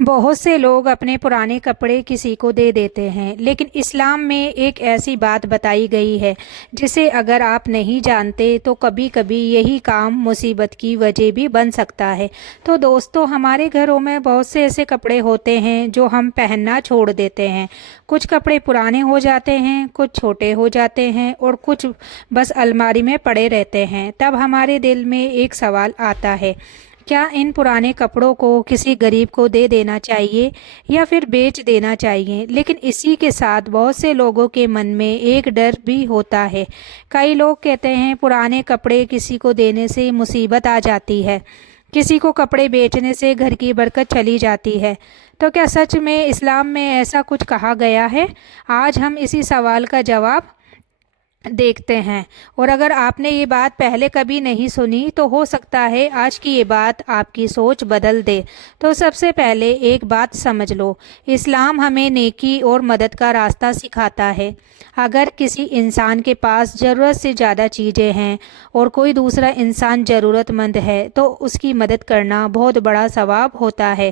بہت سے لوگ اپنے پرانے کپڑے کسی کو دے دیتے ہیں، لیکن اسلام میں ایک ایسی بات بتائی گئی ہے جسے اگر آپ نہیں جانتے تو کبھی کبھی یہی کام مصیبت کی وجہ بھی بن سکتا ہے۔ تو دوستو، ہمارے گھروں میں بہت سے ایسے کپڑے ہوتے ہیں جو ہم پہننا چھوڑ دیتے ہیں۔ کچھ کپڑے پرانے ہو جاتے ہیں، کچھ چھوٹے ہو جاتے ہیں اور کچھ بس الماری میں پڑے رہتے ہیں۔ تب ہمارے دل میں ایک سوال آتا ہے، کیا ان پرانے کپڑوں کو کسی غریب کو دے دینا چاہیے یا پھر بیچ دینا چاہیے؟ لیکن اسی کے ساتھ بہت سے لوگوں کے من میں ایک ڈر بھی ہوتا ہے۔ کئی لوگ کہتے ہیں پرانے کپڑے کسی کو دینے سے مصیبت آ جاتی ہے، کسی کو کپڑے بیچنے سے گھر کی برکت چلی جاتی ہے۔ تو کیا سچ میں اسلام میں ایسا کچھ کہا گیا ہے؟ آج ہم اسی سوال کا جواب دیکھتے ہیں، اور اگر آپ نے یہ بات پہلے کبھی نہیں سنی تو ہو سکتا ہے آج کی یہ بات آپ کی سوچ بدل دے۔ تو سب سے پہلے ایک بات سمجھ لو، اسلام ہمیں نیکی اور مدد کا راستہ سکھاتا ہے۔ اگر کسی انسان کے پاس ضرورت سے زیادہ چیزیں ہیں اور کوئی دوسرا انسان ضرورت مند ہے تو اس کی مدد کرنا بہت بڑا ثواب ہوتا ہے۔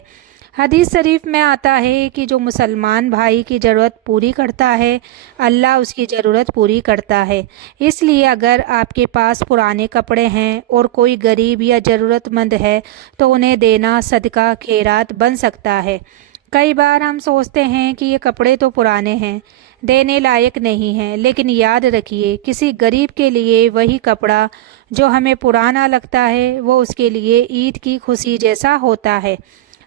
حدیث شریف میں آتا ہے کہ جو مسلمان بھائی کی ضرورت پوری کرتا ہے، اللہ اس کی ضرورت پوری کرتا ہے۔ اس لیے اگر آپ کے پاس پرانے کپڑے ہیں اور کوئی غریب یا ضرورت مند ہے تو انہیں دینا صدقہ خیرات بن سکتا ہے۔ کئی بار ہم سوچتے ہیں کہ یہ کپڑے تو پرانے ہیں، دینے لائق نہیں ہیں، لیکن یاد رکھیے کسی غریب کے لیے وہی کپڑا جو ہمیں پرانا لگتا ہے وہ اس کے لیے عید کی خوشی جیسا ہوتا ہے۔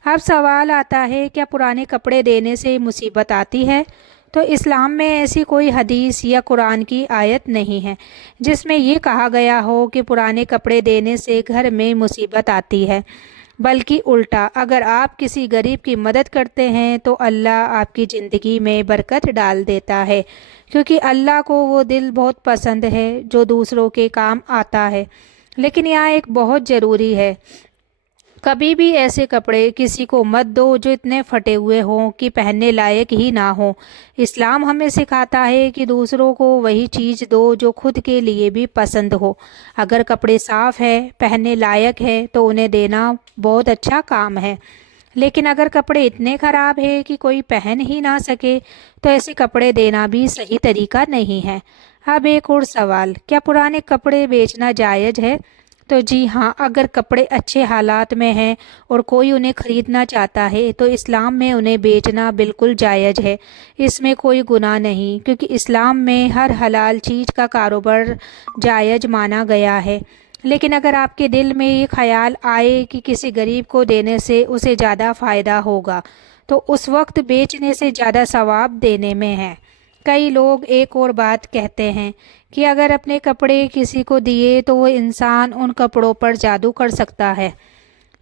اب سوال آتا ہے، کیا پرانے کپڑے دینے سے مصیبت آتی ہے؟ تو اسلام میں ایسی کوئی حدیث یا قرآن کی آیت نہیں ہے جس میں یہ کہا گیا ہو کہ پرانے کپڑے دینے سے گھر میں مصیبت آتی ہے، بلکہ الٹا، اگر آپ کسی غریب کی مدد کرتے ہیں تو اللہ آپ کی زندگی میں برکت ڈال دیتا ہے، کیونکہ اللہ کو وہ دل بہت پسند ہے جو دوسروں کے کام آتا ہے۔ لیکن یہاں ایک بہت ضروری ہے، کبھی بھی ایسے کپڑے کسی کو مت دو جو اتنے پھٹے ہوئے ہوں کہ پہننے لائق ہی نہ ہو۔ اسلام ہمیں سکھاتا ہے کہ دوسروں کو وہی چیز دو جو خود کے لیے بھی پسند ہو۔ اگر کپڑے صاف ہے، پہننے لائق ہے تو انہیں دینا بہت اچھا کام ہے، لیکن اگر کپڑے اتنے خراب ہیں کہ کوئی پہن ہی نہ سکے تو ایسے کپڑے دینا بھی صحیح طریقہ نہیں ہے۔ اب ایک اور سوال، کیا پرانے کپڑے بیچنا جائز ہے؟ تو جی ہاں، اگر کپڑے اچھے حالات میں ہیں اور کوئی انہیں خریدنا چاہتا ہے تو اسلام میں انہیں بیچنا بالکل جائز ہے۔ اس میں کوئی گناہ نہیں، کیونکہ اسلام میں ہر حلال چیز کا کاروبار جائز مانا گیا ہے۔ لیکن اگر آپ کے دل میں یہ خیال آئے کہ کسی غریب کو دینے سے اسے زیادہ فائدہ ہوگا تو اس وقت بیچنے سے زیادہ ثواب دینے میں ہے۔ کئی لوگ ایک اور بات کہتے ہیں کہ اگر اپنے کپڑے کسی کو دیے تو وہ انسان ان کپڑوں پر جادو کر سکتا ہے۔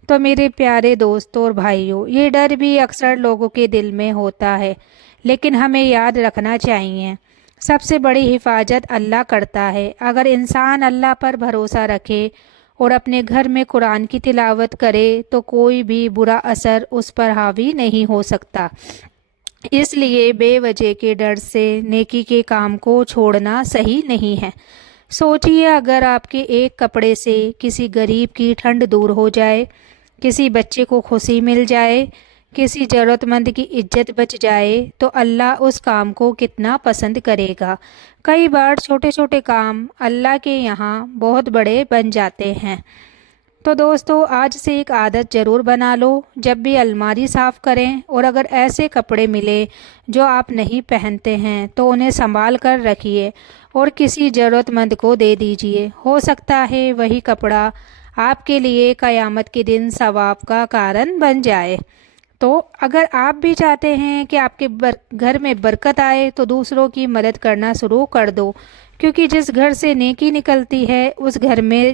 تو میرے پیارے دوستوں اور بھائیوں، یہ ڈر بھی اکثر لوگوں کے دل میں ہوتا ہے، لیکن ہمیں یاد رکھنا چاہیے سب سے بڑی حفاظت اللہ کرتا ہے۔ اگر انسان اللہ پر بھروسہ رکھے اور اپنے گھر میں قرآن کی تلاوت کرے تو کوئی بھی برا اثر اس پر حاوی نہیں ہو سکتا۔ اس لیے بے وجہ کے ڈر سے نیکی کے کام کو چھوڑنا صحیح نہیں ہے۔ سوچئے اگر آپ کے ایک کپڑے سے کسی غریب کی ٹھنڈ دور ہو جائے، کسی بچے کو خوشی مل جائے، کسی ضرورت مند کی عزت بچ جائے تو اللہ اس کام کو کتنا پسند کرے گا۔ کئی بار چھوٹے چھوٹے کام اللہ کے یہاں بہت بڑے بن جاتے ہیں۔ تو دوستو، آج سے ایک عادت ضرور بنا لو، جب بھی الماری صاف کریں اور اگر ایسے کپڑے ملے جو آپ نہیں پہنتے ہیں تو انہیں سنبھال کر رکھیے اور کسی ضرورت مند کو دے دیجیے۔ ہو سکتا ہے وہی کپڑا آپ کے لیے قیامت کے دن ثواب کا کارن بن جائے۔ تو اگر آپ بھی چاہتے ہیں کہ آپ کے گھر میں برکت آئے تو دوسروں کی مدد کرنا شروع کر دو، کیونکہ جس گھر سے نیکی نکلتی ہے اس گھر میں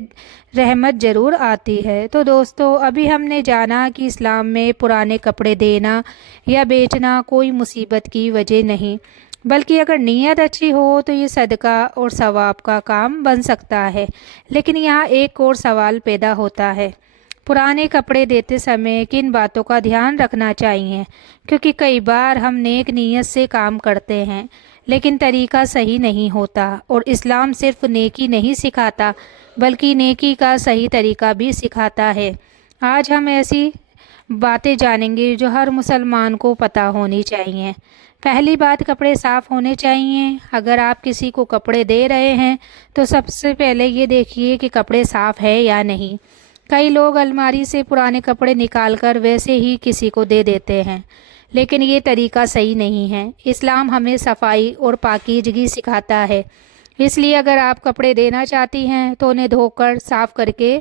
رحمت ضرور آتی ہے۔ تو دوستو، ابھی ہم نے جانا کہ اسلام میں پرانے کپڑے دینا یا بیچنا کوئی مصیبت کی وجہ نہیں، بلکہ اگر نیت اچھی ہو تو یہ صدقہ اور ثواب کا کام بن سکتا ہے۔ لیکن یہاں ایک اور سوال پیدا ہوتا ہے، پرانے کپڑے دیتے سمے کن باتوں کا دھیان رکھنا چاہیے؟ کیونکہ کئی بار ہم نیک نیت سے کام کرتے ہیں لیکن طریقہ صحیح نہیں ہوتا، اور اسلام صرف نیکی نہیں سکھاتا بلکہ نیکی کا صحیح طریقہ بھی سکھاتا ہے۔ آج ہم ایسی باتیں جانیں گے جو ہر مسلمان کو پتہ ہونی چاہیے۔ پہلی بات، کپڑے صاف ہونے چاہیے۔ اگر آپ کسی کو کپڑے دے رہے ہیں تو سب سے پہلے یہ دیکھیے کہ کپڑے صاف ہے یا نہیں۔ کئی لوگ الماری سے پرانے کپڑے نکال کر ویسے ہی کسی کو دے دیتے ہیں، لیکن یہ طریقہ صحیح نہیں ہے۔ اسلام ہمیں صفائی اور پاکیزگی سکھاتا ہے، اس لیے اگر آپ کپڑے دینا چاہتی ہیں تو انہیں دھو کر صاف کر کے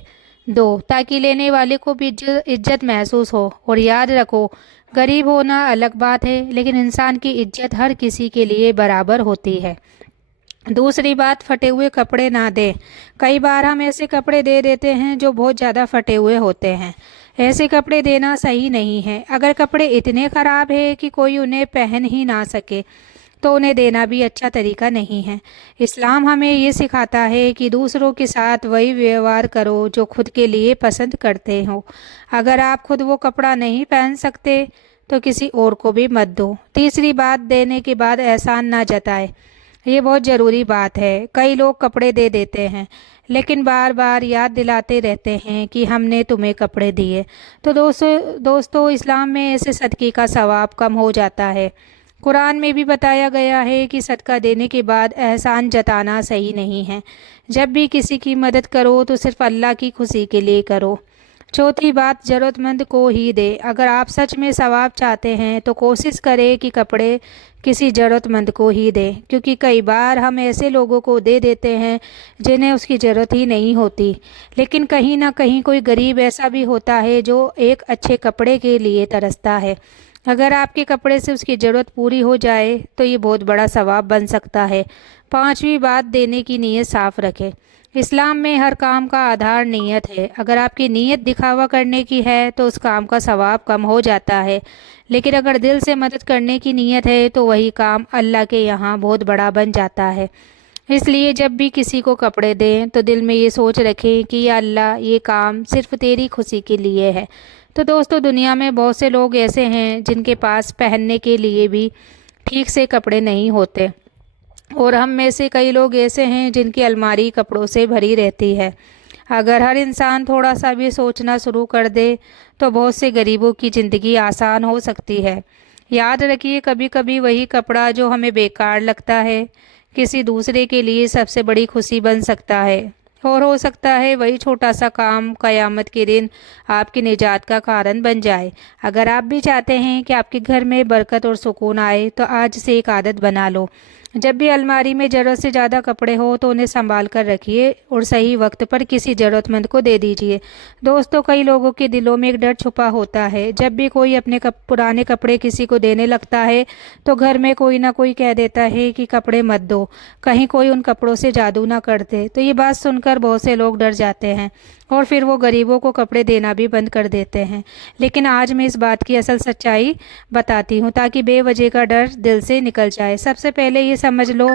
دو، تاکہ لینے والے کو بھی عزت محسوس ہو۔ اور یاد رکھو، غریب ہونا الگ بات ہے، لیکن انسان کی عزت ہر کسی کے لیے برابر ہوتی ہے۔ دوسری بات، پھٹے ہوئے کپڑے نہ دیں۔ کئی بار ہم ایسے کپڑے دے دیتے ہیں جو بہت زیادہ پھٹے ہوئے ہوتے ہیں۔ ایسے کپڑے دینا صحیح نہیں ہے۔ اگر کپڑے اتنے خراب ہیں کہ کوئی انہیں پہن ہی نہ سکے تو انہیں دینا بھی اچھا طریقہ نہیں ہے۔ اسلام ہمیں یہ سکھاتا ہے کہ دوسروں کے ساتھ وہی ویوہار کرو جو خود کے لیے پسند کرتے ہو۔ اگر آپ خود وہ کپڑا نہیں پہن سکتے تو کسی اور کو بھی مت دو۔ تیسری بات، دینے کے بعد احسان نہ جتائے۔ یہ بہت ضروری بات ہے۔ کئی لوگ کپڑے دے دیتے ہیں لیکن بار بار یاد دلاتے رہتے ہیں کہ ہم نے تمہیں کپڑے دیے، تو دوستو اسلام میں ایسے صدقے کا ثواب کم ہو جاتا ہے۔ قرآن میں بھی بتایا گیا ہے کہ صدقہ دینے کے بعد احسان جتانا صحیح نہیں ہے۔ جب بھی کسی کی مدد کرو تو صرف اللہ کی خوشی کے لیے کرو۔ چوتھی بات، ضرورت مند کو ہی دے۔ اگر آپ سچ میں ثواب چاہتے ہیں تو کوشش کریں کہ کپڑے کسی ضرورت مند کو ہی دیں، کیونکہ کئی بار ہم ایسے لوگوں کو دے دیتے ہیں جنہیں اس کی ضرورت ہی نہیں ہوتی، لیکن کہیں نہ کہیں کوئی غریب ایسا بھی ہوتا ہے جو ایک اچھے کپڑے کے لیے ترستا ہے۔ اگر آپ کے کپڑے سے اس کی ضرورت پوری ہو جائے تو یہ بہت بڑا ثواب بن سکتا ہے۔ پانچویں بات، دینے کی نیت صاف رکھیں۔ اسلام میں ہر کام کا آدھار نیت ہے۔ اگر آپ کی نیت دکھاوا کرنے کی ہے تو اس کام کا ثواب کم ہو جاتا ہے، لیکن اگر دل سے مدد کرنے کی نیت ہے تو وہی کام اللہ کے یہاں بہت بڑا بن جاتا ہے۔ اس لیے جب بھی کسی کو کپڑے دیں تو دل میں یہ سوچ رکھیں کہ یا اللہ، یہ کام صرف تیری خوشی کے لیے ہے۔ تو دوستو، دنیا میں بہت سے لوگ ایسے ہیں جن کے پاس پہننے کے لیے بھی ٹھیک سے کپڑے نہیں ہوتے، اور ہم میں سے کئی لوگ ایسے ہیں جن کی الماری کپڑوں سے بھری رہتی ہے۔ اگر ہر انسان تھوڑا سا بھی سوچنا شروع کر دے تو بہت سے غریبوں کی زندگی آسان ہو سکتی ہے۔ یاد رکھیے، کبھی کبھی وہی کپڑا جو ہمیں بیکار لگتا ہے کسی دوسرے کے لیے سب سے بڑی خوشی بن سکتا ہے، اور ہو سکتا ہے وہی چھوٹا سا کام قیامت کے دن آپ کی نجات کا کارن بن جائے۔ اگر آپ بھی چاہتے ہیں کہ آپ کے گھر میں برکت اور سکون آئے تو آج سے ایک عادت بنا لو، جب بھی الماری میں ضرورت سے زیادہ کپڑے ہو تو انہیں سنبھال کر رکھیے اور صحیح وقت پر کسی ضرورت مند کو دے دیجیے۔ دوستو، کئی لوگوں کے دلوں میں ایک ڈر چھپا ہوتا ہے۔ جب بھی کوئی اپنے پرانے کپڑے کسی کو دینے لگتا ہے تو گھر میں کوئی نہ کوئی کہہ دیتا ہے کہ کپڑے مت دو، کہیں کوئی ان کپڑوں سے جادو نہ کر دے۔ تو یہ بات سن کر بہت سے لوگ ڈر جاتے ہیں اور پھر وہ غریبوں کو کپڑے دینا بھی بند کر دیتے ہیں۔ لیکن آج میں اس بات کی اصل سچائی بتاتی ہوں تاکہ بے وجہ کا ڈر دل سے نکل جائے۔ سب سے پہلے یہ سمجھ لو،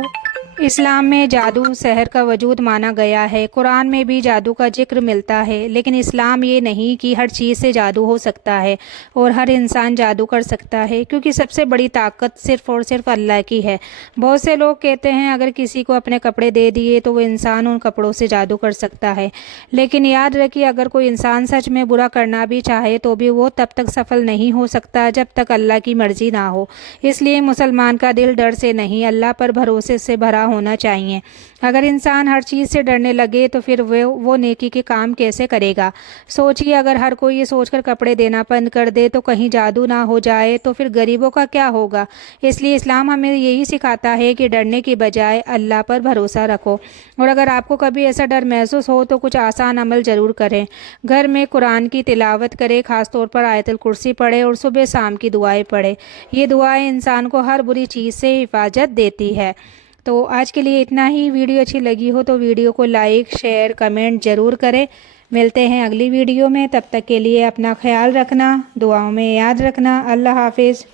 اسلام میں جادو سحر کا وجود مانا گیا ہے۔ قرآن میں بھی جادو کا ذکر ملتا ہے، لیکن اسلام یہ نہیں کہ ہر چیز سے جادو ہو سکتا ہے اور ہر انسان جادو کر سکتا ہے، کیونکہ سب سے بڑی طاقت صرف اور صرف اللہ کی ہے۔ بہت سے لوگ کہتے ہیں اگر کسی کو اپنے کپڑے دے دیے تو وہ انسان ان کپڑوں سے جادو کر سکتا ہے، لیکن یاد رکھیے اگر کوئی انسان سچ میں برا کرنا بھی چاہے تو بھی وہ تب تک سفل نہیں ہو سکتا جب تک اللہ کی مرضی نہ ہو۔ اس لیے مسلمان کا دل ڈر سے نہیں، اللہ پر بھروسے سے بھرا ہونا چاہیے۔ اگر انسان ہر چیز سے ڈرنے لگے تو پھر وہ نیکی کے کام کیسے کرے گا؟ سوچئے، اگر ہر کوئی یہ سوچ کر کپڑے دینا بند کر دے تو کہیں جادو نہ ہو جائے تو پھر غریبوں کا کیا ہوگا؟ اس لیے اسلام ہمیں یہی سکھاتا ہے کہ ڈرنے کی بجائے اللہ پر بھروسہ رکھو، اور اگر آپ کو کبھی ایسا ڈر محسوس ہو تو کچھ آسان عمل ضرور کریں۔ گھر میں قرآن کی تلاوت کریں، خاص طور پر آیت الکرسی پڑھیں اور صبح شام کی دعائیں پڑھیں۔ یہ دعائیں انسان کو ہر بری چیز سے حفاظت دیتی ہے۔ تو آج کے لیے اتنا ہی۔ ویڈیو اچھی لگی ہو تو ویڈیو کو لائک، شیئر، کمنٹ ضرور کریں۔ ملتے ہیں اگلی ویڈیو میں، تب تک کے لیے اپنا خیال رکھنا، دعاؤں میں یاد رکھنا۔ اللہ حافظ۔